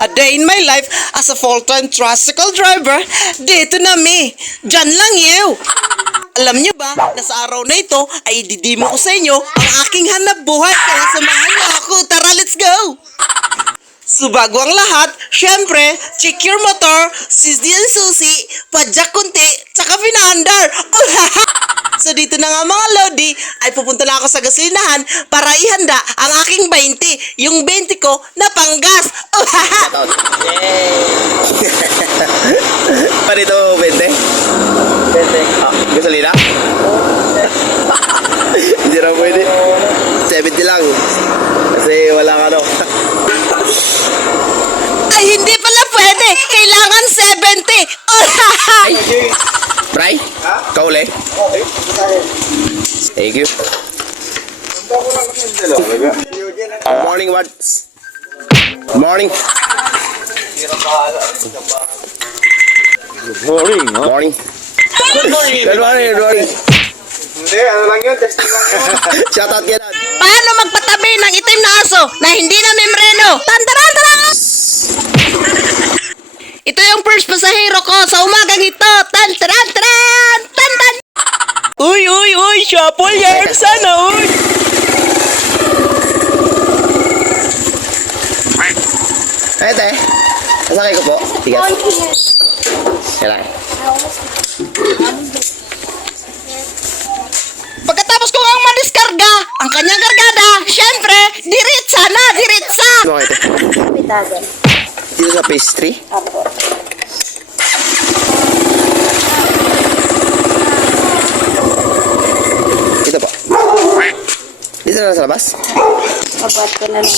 A day in my life as a full-time tricycle driver, dito na mi. Diyan lang yaw. Alam niyo ba na sa araw na ito ay didimo ko sa inyo ang aking hanap buhay kaya samahan niyo ako. Tara, let's go! So bago ang lahat, syempre, check your motor, sisdi ang susi, padyak kunti, tsaka pinaandar. So dito na nga mga lodi, ay pupunta na ako sa gasolinahan para ihanda ang aking 20, yung 20 ko na panggas. Pa dito 20? 20. Ah, gasolina? Hindi na pwede. 70 lang. Kasi walang ano. Ay, hindi pala pwede. Kailangan 70. Ay, Bray? Kauli? Thank you. Morning, Wads. Morning. Good morning, no? Morning. Good morning. Good morning, good morning. Hindi, ano lang yun, testing lang yun. Shout out kailan. Paano magpatabi ng itim na aso na hindi na membreno? Tantaran, taran! Ito yung first pasahero ko sa umagang ito. Tantaran, taran! Tantan! Uy, uy, uy! Shuffle yan! Sana, uy! Ay, te. Nasakay ko po. Tigas. Kailangan. Pagkatapos ko ang madiskarga, ang kanyang kargada, syempre, diritsa na, diritsa! Ano kayo, te? Pitagan. Dito sa pastry? Apo. Dito po. Dito na sa labas? Abat ko na lang.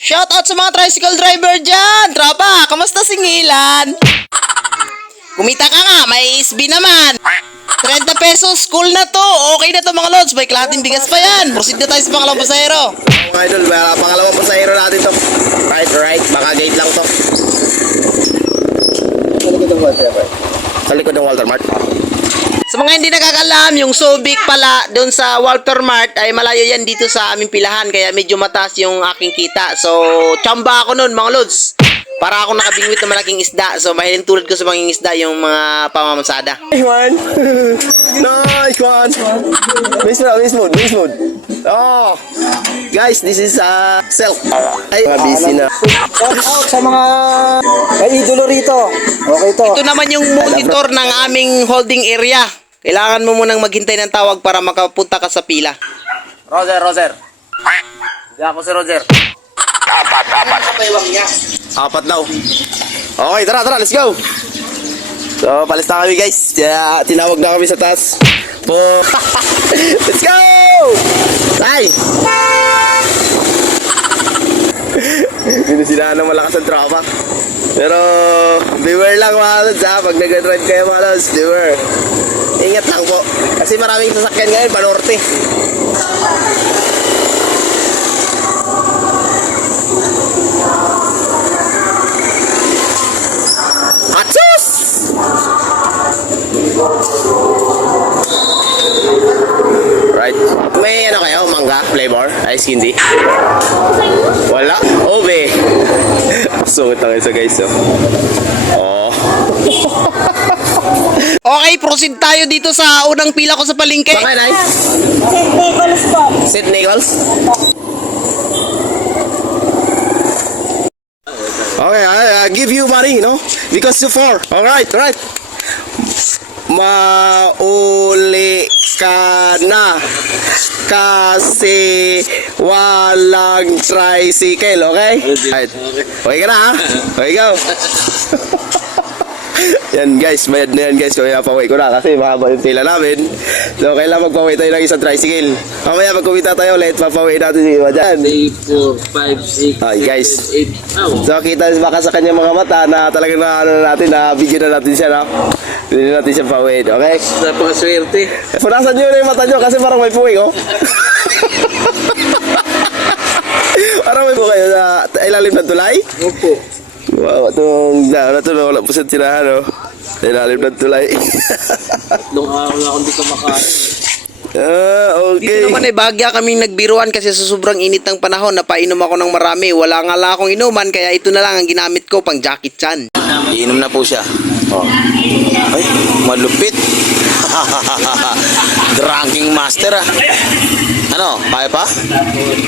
Shoutout sa mga tricycle driver dyan! Tropa, kamusta singilan? Kumita ka nga, may SB naman. 30 pesos, cool na to. Okay na to mga lods, may kalahating bigas pa yan. Proceed na tayo sa pangalawang pasahero. Mga idol, pangalawang pasahero natin to. Right. Baka gate lang to. Sa likod ng Walter Mart. Sa mga hindi nakakalam, yung Subic pala doon sa Walter Mart ay malayo yan dito sa aming pilahan. Kaya medyo mataas yung aking kita. So, tsamba ako nun mga lods. Para ako nakabingwit ng malaking isda. So, mahiling tulad ko sa mga isda yung mga pamamasada. Nice one! Nice one! Base mode. Oh! Guys, this is Silk. Ay, mga busy na. Shout out sa mga may idolo rito. Okay to. Ito naman yung monitor ng aming holding area. Kailangan mo munang maghintay ng tawag para makapunta ka sa pila. Roger. Hindi ako si Roger. Apat daw. Okay, tara, let's go. So, palis na kami guys. Tinawag na kami sa taas. Let's go! Ay! Hindi sila ng malakas ang tropa. Pero, beware lang mga lods ha. Pag nag-drive kayo mga lods, beware. Ingat lang po. Kasi maraming sasakyan ngayon, panorte. Atsos! Right. May ano kayo? Mangga? Flavor? Ice candy? Wala? Obe! Sungit na kayo sa guys, oh. Okay, proceed tayo dito sa unang pila ko sa palengke. Bakit, nice? St. Nicholas po. St. Nichols? Okay, I give you money, no? Because you're four. Alright. Mauli ka na kasi walang tricycle, okay? Right. Okay ka na, ha? Okay, go. Yan guys, bayad na yan guys. Kaya napaway ko na kasi mahaba yung pila namin. So kailangan magpaway tayo ng isang tricycle. Mamaya pag kumita tayo ulit, papaway natin si Iwa dyan. 3, 4, 5, 6, Ay guys, 8. so kita baka sa kanyang mga mata na talagang na ano natin, na bigyan na natin siya, no? Hindi na natin siya pawid, okay? Napakaswerte. Punasan nyo na yung mata nyo kasi parang may puwing, oh. Parang may puwing kayo sa ilalim ng tulay. Opo. Wow, itong daan na ito, wala po sa tirahan, oh. Ilalim ng tulay. 3 araw na akong di kumakain. Dito Okay. naman ay bagya kaming nagbiruan kasi sa sobrang init ng panahon napainom ako ng marami. Wala nga lang akong inuman kaya ito na lang ang ginamit ko pang Jackie Chan. Iinom na po siya. Oh. Ay, malupit. Drinking master ah. Ano, kaya pa?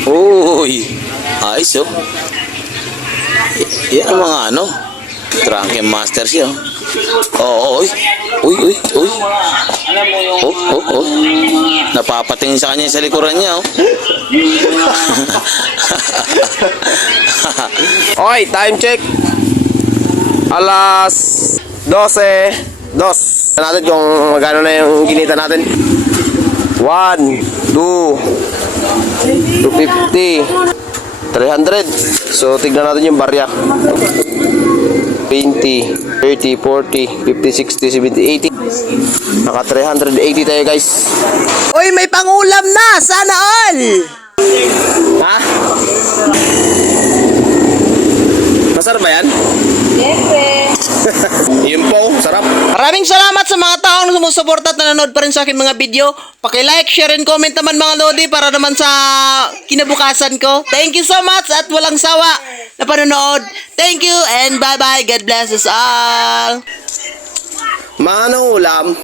Uy, ayos oh. Yan ang mga ano. Drinking master siya oh. Oo, uy. Uy. Oh. Napapatingin sa kanya sa likuran niya oh. Okay, time check. Alas 12. Natin kung magkano na yung kinita natin. 1, 2, 250, 300. So, tignan natin yung barya. 20, 30, 40, 50, 60, 70, 80. Naka 380 tayo guys. Uy, may pangulam na! Sana all! Ha? Masarap ba yan? Yun po, sarap. Maraming salamat sa mga taong sumusuporta at nanonood pa rin sa aking mga video. Paki-like, share, and comment naman mga lodi para naman sa kinabukasan ko. Thank you so much at walang sawa na panonood. Thank you and bye-bye. God bless us all. Manong ulam.